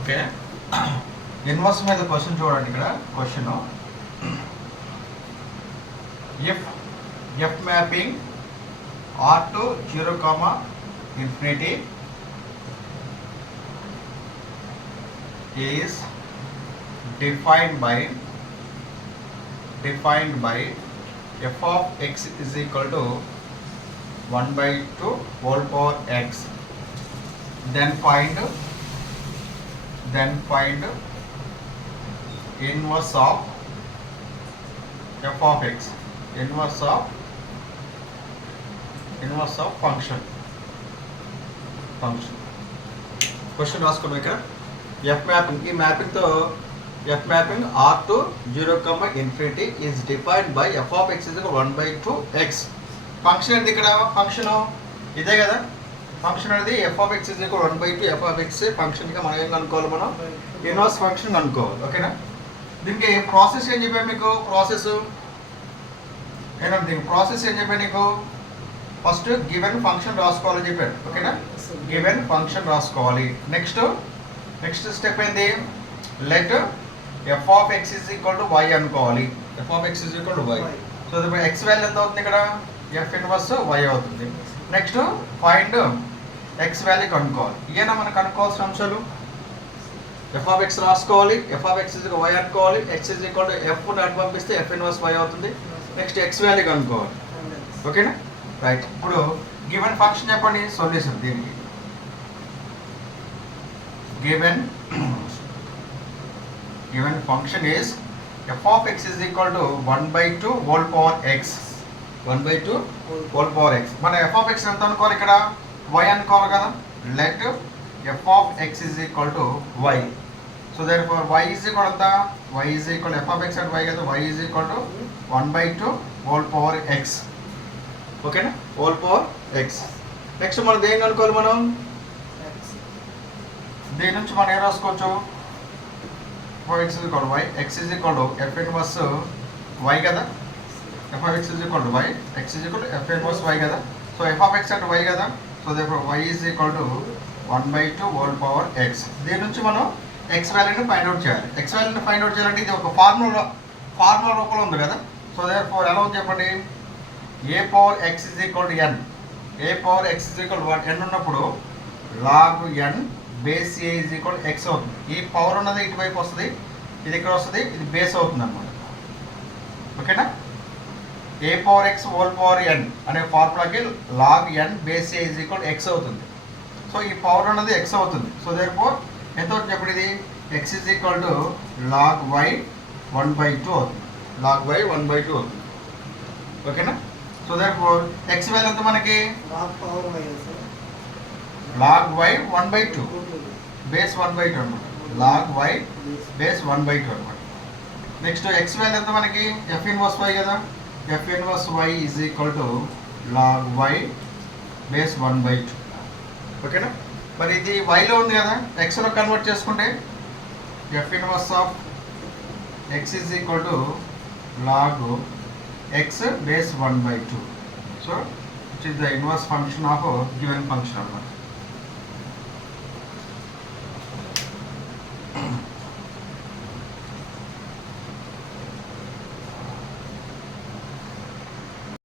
Okay. Inverse మీద question చూడండి. ఇక్కడ question F mapping R to 0, infinity is defined by f of x is equal to 1/2 whole power x. Then find inverse of f of x, inverse of function. Question రాసుకున్నాం ఇక్కడ. F mapping, ఈ మ్యాపింగ్తో f mapping R to 0, infinity is defined by f of x is 1/2 x. Function ఏంటి ఇక్కడ? Function ఇదే కదా. Function అనేది f of x is 1/2 f of x. ఫంక్షన్గా మనం ఏం కనుక్కోవాలి? మనం ఇన్వర్స్ ఫంక్షన్ కనుక్కోవాలి. ఓకేనా? దీనికి ప్రాసెస్ ఏం చెప్పాను మీకు? ప్రాసెస్ దీనికి ప్రాసెస్ ఏం చెప్పాను నీకు? ఫస్ట్ గివెన్ ఫంక్షన్ రాసుకోవాలని చెప్పాను. ఓకేనా? గివెన్ ఫంక్షన్ రాసుకోవాలి. నెక్స్ట్ స్టెప్ ఏంటి? Let f of x is equal to y అనుకోవాలి. F of x is equal to y. So ఇప్పుడు ఎక్స్ వాల్యూ ఎంత అవుతుంది ఇక్కడ? ఎఫ్ ఇన్వర్స్ వై అవుతుంది. నెక్స్ట్ ఫైండ్ ఎక్స్ వాల్యూ కనుక్కోవాలి. ఇవేనా మనం కనుక్కోవాల్సిన అంశాలు. ఎఫ్ ఆఫ్ ఎక్స్ రాసుకోవాలి, f of x is y అనుకోవాలి, x is equal to f not పంపిస్తే ఎఫ్ ఇన్వర్స్ వై అవుతుంది. నెక్స్ట్ ఎక్స్ వాల్యూ కనుక్కోవాలి. ఓకేనా? రైట్. ఇప్పుడు గివెన్ ఫంక్షన్ చెప్పండి, సొల్యూషన్ దీనికి. given function is f of x is equal to 1/2 whole power x. 1/2 whole power x. మన f of x ఎంత అనుకోవాలి ఇక్కడ? y అనుకోవాలి కదా. let f of x is equal to y. so therefore y is equal ఎంత? y is equal f of x at y కదా. y is equal to 1/2 whole power x. ఓకేనా? whole power x. Next మనం దేని అనుకోవాలి? మనం దీని నుంచి మనం ఏం రాసుకోవచ్చు? x is equal to y, x is equal to f inverse y కదా. f of x is equal to y, x is equal to f inverse y కదా. So f of x at y కదా. So therefore y is equal to 1/2 whole power x. దీని నుంచి మనం x వాల్యూని find out చేయాలి. x వాల్యూని find out చేయాలంటే ఇది ఒక ఫార్ములా రూపంలో ఉంది కదా. సో therefore ఎలా ఉంది చెప్పండి? a power x is equal to n. a power x is equal to what? n ఉన్నప్పుడు log n base a is equal x అవుతుంది. ఈ పవర్ ఉన్నది ఇటువైపు వస్తుంది, ఇది ఇక్కడ వస్తుంది, ఇది బేస్ అవుతుంది అనమాట. ఓకేనా? A power x whole power n అనే ఫార్ములాకి log n base a is equal x అవుతుంది. సో ఈ పవర్ ఉన్నది ఎక్స్ అవుతుంది. సో దేర్ఫోర్ ఎంత అవుతుంది చెప్పండి? ఇది x is equal to log y 1/2 అవుతుంది. లాగ్ వై 1/2 అవుతుంది. ఓకేనా? సో దేర్ఫోర్ ఎక్స్ వాల్యూ ఎంత మనకి? log y 1/2 బేస్ 1/2 అనమాట. log y బేస్ 1/2 అనమాట. నెక్స్ట్ ఎక్స్ వాల్యూ ఎంత మనకి? ఎఫ్ ఇన్వర్స్ y కదా. F inverse y is equal to log y base 1/2. ఓకేనా? మరి ఇది yలో ఉంది కదా. ఎక్స్లో కన్వర్ట్ చేసుకుంటే F inverse of X is equal to log x base 1/2. So which is the inverse function of given function అనమాట.